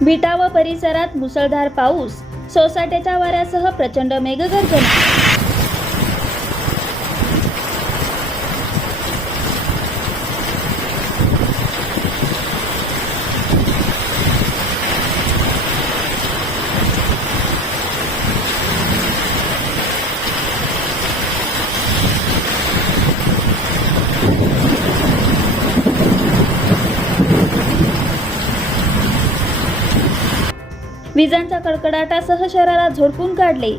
बिटा व परिसरात मुसळधार पाऊस सोसाट्याच्या वाऱ्यासह प्रचंड मेघगर्जना. विजांच्या कडकडाटासह शहराला झोडपून काढले.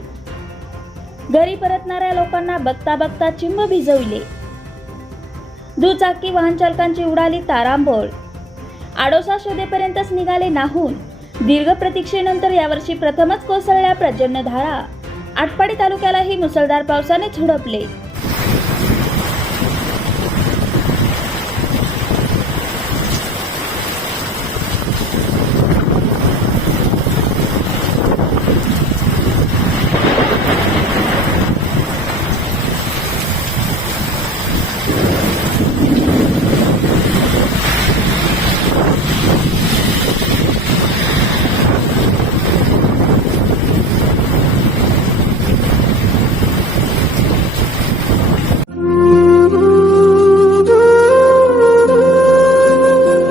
घरी परतणाऱ्या लोकांना बघता बघता चिंब भिजविले. दुचाकी वाहन चालकांची उडाली तारांबळ. आडोसा शोधेपर्यंतच निघाले नाहून. दीर्घ प्रतीक्षेनंतर यावर्षी प्रथमच कोसळल्या प्रजन्यधारा. आटपाडी तालुक्यालाही मुसळधार पावसाने झुडपले.